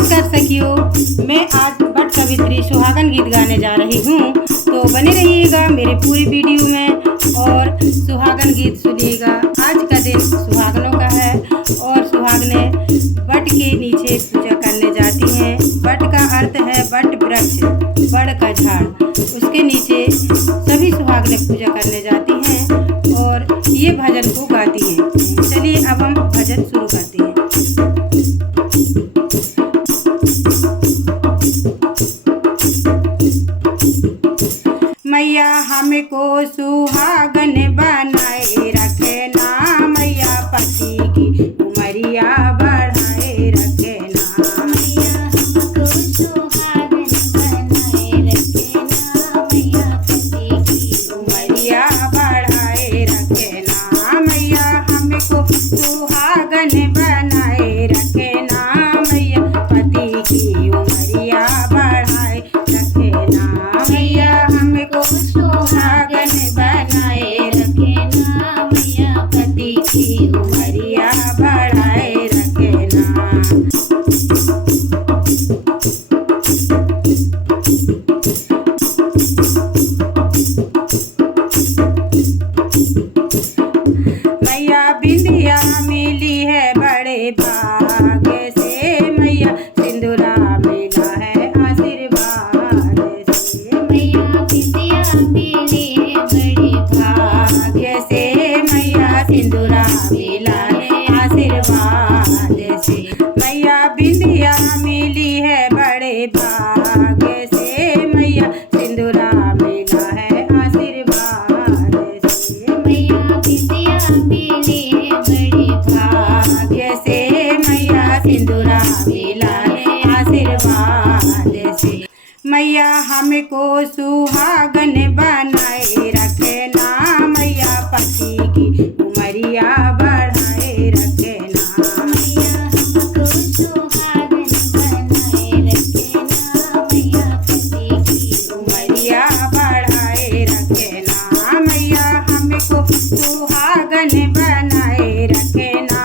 नमस्कार सखियों, मैं आज वट सावित्री सुहागन गीत गाने जा रही हूँ। तो बने रहिएगा मेरे पूरी वीडियो में और सुहागन गीत सुनिएगा। आज का दिन सुहागनों का है और सुहागनें वट के नीचे पूजा करने जाती हैं। वट का अर्थ है वट वृक्ष, बड़ का झाड़। उसके नीचे सभी सुहागनें पूजा करने जाती हैं और ये भजन को गाती हैं। चलिए अब हम भजन शुरू करते हैं। मैया हमको सुहागन बनाए रखना, मैया पति की उमरिया बढ़ाए रखना। मैया हमको सुहागन बनाए रखना, मैया पति की उमरिया बढ़ाए रखना। मैया हमको सुहागन बनाए रखना, मैया पति की उमरिया बढ़ाए रखना। मैया हमको सुहागन बनाए रखना, मैया पति की उमरिया बढ़ाए रखना। मैया बिंदिया मिली है बड़े भाग्य से, मैया सिंदूरा मिला है आशीर्वाद से। मैया बिंदिया मिली है बड़े भाग्य से, मैया सिंदूरा मिला है आशीर्वाद से। मैया बिंदिया मिली है बड़े भाग्य से, मैया सिंदूरा मिला है आशीर्वाद से। मैया बिंदिया मिली है बड़े भाग्य से, मैया सिंदूरा मिला है आशीर्वाद से। मैया हमको सुहागन बनाए रखना, मैया पति की उमरिया बढ़ाए रखना। मैया हमको सुहागन बनाए रखना, मैया पति की उमरिया बढ़ाए रखना। मैया हमको सुहागन बनाए रखना,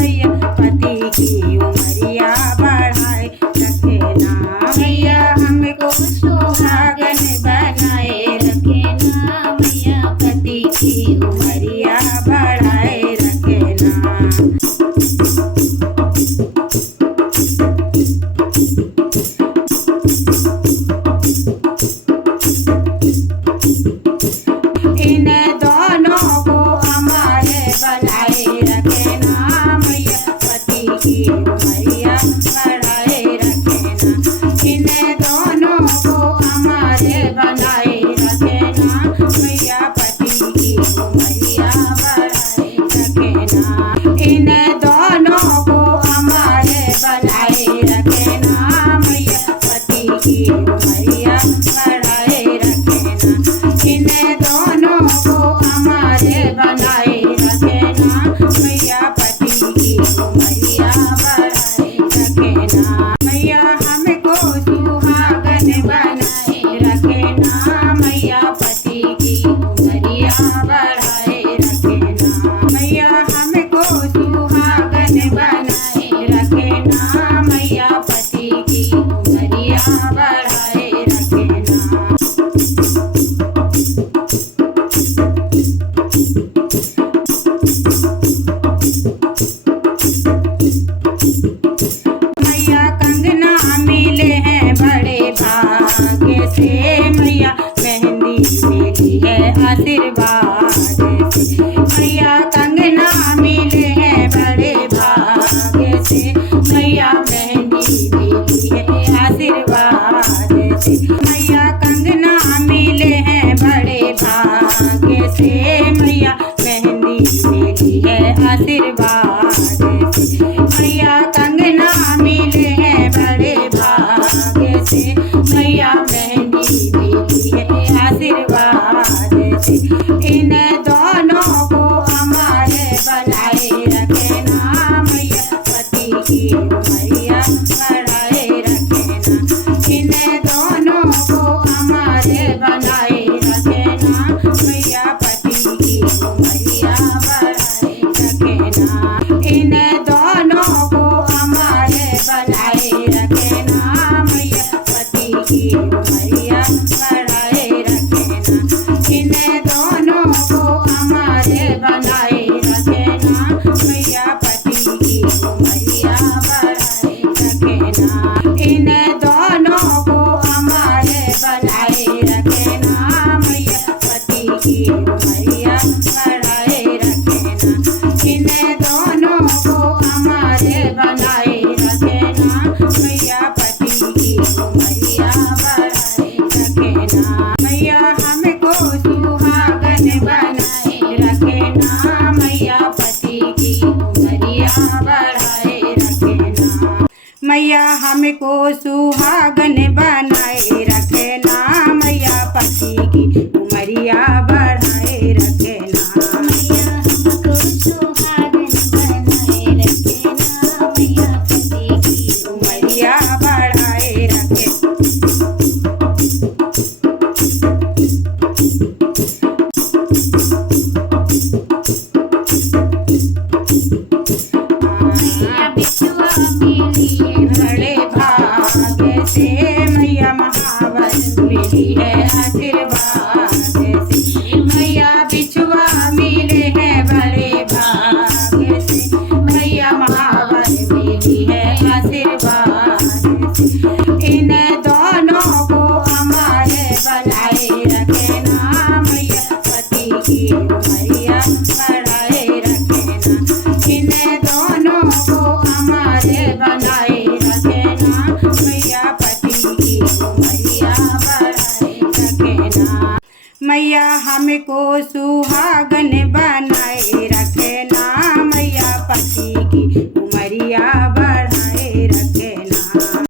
मैया पति की उमरिया बढ़ाए रखना। मैया हमको सुहागन बनाए रखना, मैया पति की उमरिया बढ़ाए रखना। इन दोनों को हमारे बनाए रखना, मैया पति की उमरिया बढ़ाए रखना। इन दोनों को हमारे बनाए रखना, मैया पति की उमरिया बढ़ाए रखना। इन दोनों को हमारे बनाए रखना, मैया पति की उमरिया बढ़ाए रखना। इन दोनों को हमारे बनाए रखना, मैया पति की उमरिया बढ़ाए रखना। मैया हमको सुहागन बनाए रखना, मैया पति की उमरिया बढ़ाए रखना। मैया हमको सुहागन बनाए रखना, मैया पति की उमरिया बढ़ाए रखना। मैया कंगना मिले हैं बड़े भाग्य से, मैया मेहंदी मिली है आशीर्वाद से। मैया कंगना मिले हैं बड़े भाग्य से, मैया मेहंदी मिली है आशीर्वाद से। मैया कंगना मिले हैं बड़े भाग्य से, मैया मेहंदी मिली है आशीर्वाद से। मैया कंगना मिले हैं बड़े भाग्य से, मैया मेहंदी मिली है आशीर्वाद से। इन दोनों को हमारे बनाए रखना, मैया पति की उमरिया बढ़ाए रखना। इन दोनों मैया हमको सुहागन बनाए रखना, मैया पति की उमरिया बढ़ाए रखना। मैया हमको सुहागन बनाए रखना, मैया पति की उमरिया बढ़ाए रखे। मैया बिछुआ मिली है बड़े भाग्य से मैया महावर मिली है आशीर्वाद से। मैया बिछुआ मिले हैं बड़े भाग्य से, मैया महावर मिली है आशीर्वाद से। इन दोनों को हमारे बनाए रखना, मैया पति की उमरिया बढ़ाए रखना। इन दोनों को हमारे बनाए रखना, मैया पति की उमरिया बढ़ाए रखना। मैया हमको सुहागन बनाए